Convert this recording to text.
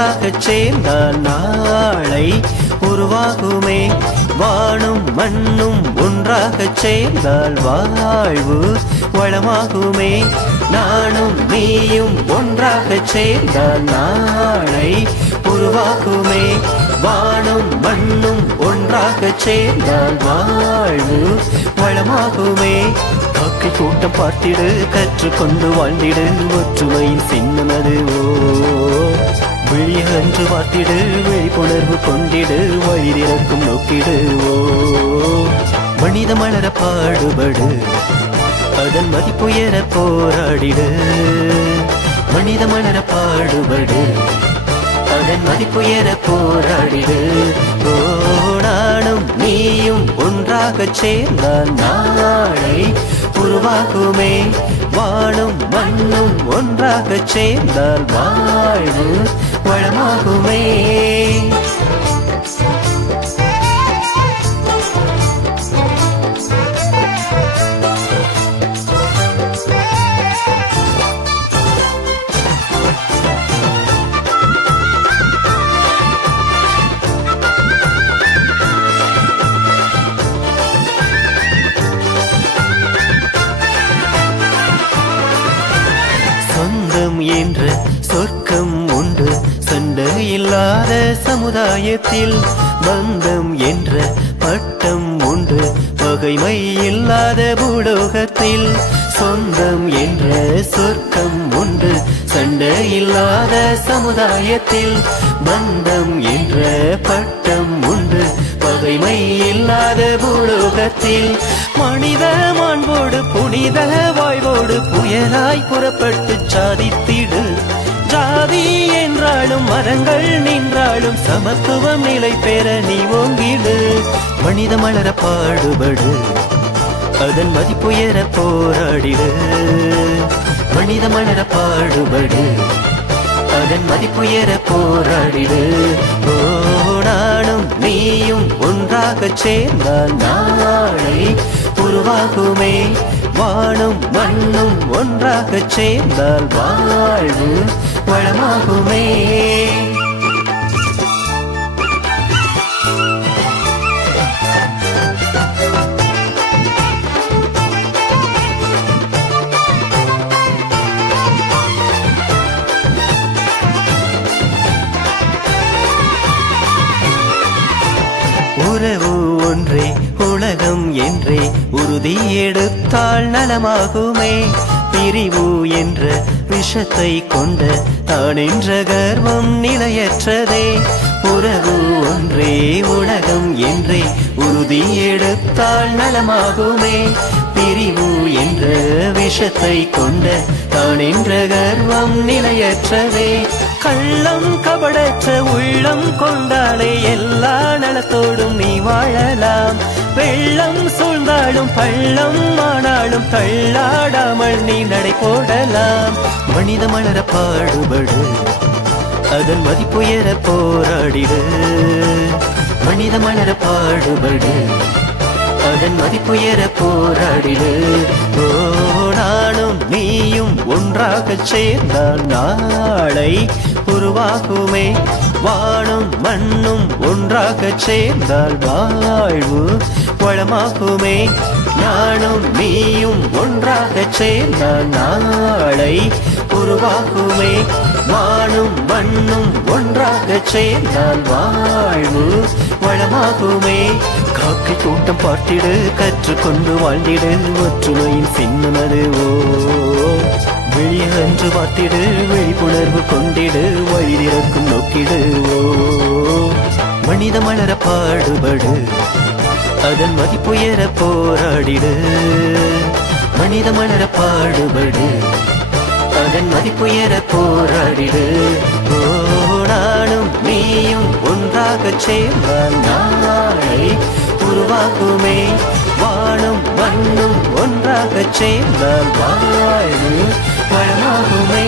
ஒன்றாகச் சேர்ந்தால் நாளை உருவாகுமே. வானும் மண்ணும் ஒன்றாகச் சேர்ந்தால் வாழ்வு வளமாகுமே. நானும் நீயும் ஒன்றாகச் சேர்ந்தால் நாளை உருவாகுமே. வானும் மண்ணும் ஒன்றாகச் சேர்ந்தால் வாழ்வு வளமாகுமே. காக்கை கூட்டம் பார்த்திடு, கற்றுக்கொண்டு வாழ்ந்திடு, ஒற்றுமையின் சின்னமது விழிய அன்று பார்த்திடு, விழிப்புணர்வு கொண்டிடு, வழிதிறக்கும் நோக்கிடுவோ. மனித மலர பாடுபடு, அதன் மதிப்புயர போராடிடு. மனித மலர பாடுபடு, அதன் மதிப்புயர போராடிடு. நானும் நீயும் ஒன்றாகச் சேர்ந்தால் நாளை உருவாகுமே. வானும் மண்ணும் ஒன்றாகச் சேர்ந்தால் வாழ்வு வளமாகுமே. என்ற சொர்க்கம் உண்டு சண்டை இல்லாத சமுதாயத்தில். பந்தம் என்ற பட்டம் உண்டு பகைமை இல்லாத பூலோகத்தில். சொந்தம் என்ற சொர்க்கம் உண்டு சண்டை இல்லாத சமுதாயத்தில். பந்தம் என்ற பட்டம் உண்டு பகைமை இல்லாத பூலோகத்தில். மனித மாண்போடு புனித வாழ்வோடு புயலாய் புறப்பட்டு சாதித்திடு. ஜாதி என்றாலும் மரங்கள் நின்றாலும் சமத்துவம் நிலை பெற நீ ஓங்கிடு. மனித மலர பாடுபடு, அதன் மதிப்புயர போராடிடு. மனித மலர பாடுபடு, அதன் மதிப்புயர போராடிடு. நானும் நீயும் ஒன்றாகச் சேர்ந்தால் நாளை உருவாகுமே. வானும் மண்ணும் ஒன்றாகச் சேர்ந்தால் வாழ்வு வளமாகுமே. உறவு ஒன்றே உலகம் என்றே உறுதி எடுத்தால் நலமாகுமே. பிரிவு என்ற விஷத்தை கொண்ட தான் என்ற கர்வம் நிலையற்றதே. உறவு ஒன்றே உலகம் என்றே உறுதி எடுத்தால் நலமாகுமே. பிரிவு என்ற விஷத்தை கொண்ட தான் என்ற கர்வம் நிலையற்றதே. கள்ளம் கபடற்ற உள்ளம் கொண்டாலே எல்லா நலத்தோடும் நீ வாழலாம். வெள்ளம் சூழ்ந்தாலும் பள்ளம் ஆனாலும் தள்ளாடாமல் நீ நடை போடலாம். மனித மலர பாடுபடு, அதன் மதிப்புயர போராடிடு. மனித மலர பாடுபடு, அதன் மதிப்புயர போராடிடு. நானும் நீயும் ஒன்றாகச் சேர்ந்தால் நாளை உருவாகுமே. வானும் மண்ணும் ஒன்றாகச் சேர்ந்தால் வாழ்வு வளமாகுமே. நானும் நீயும் ஒன்றாகச் சேர்ந்தால் நாளை உருவாகுமே. வானும் மண்ணும் ஒன்றாகச் சேர்ந்தால் வாழ்வு வளமாகுமே. காக்கை கூட்டம் பார்த்திடு, கற்றுக்கொண்டு வாழ்ந்திடு, ஒற்றுமையின் சின்னமது வெளிய அன்று பார்த்திடு, விழிப்புணர்வு கொண்டிடு, வழிதிறக்கும் நோக்கிடுவோ. மனித மலர பாடுபடு, அதன் மதிப்புயர போராடிடு. மனித மலர பாடுபடு, அதன் மதிப்புயர போராடிடு. நானும் நீயும் ஒன்றாகச் சேர்ந்தால் நாளை உருவாகுமே. வானும் மண்ணும் ஒன்றாகச் சேர்ந்தால் வாழ்வு வளமாகுமே.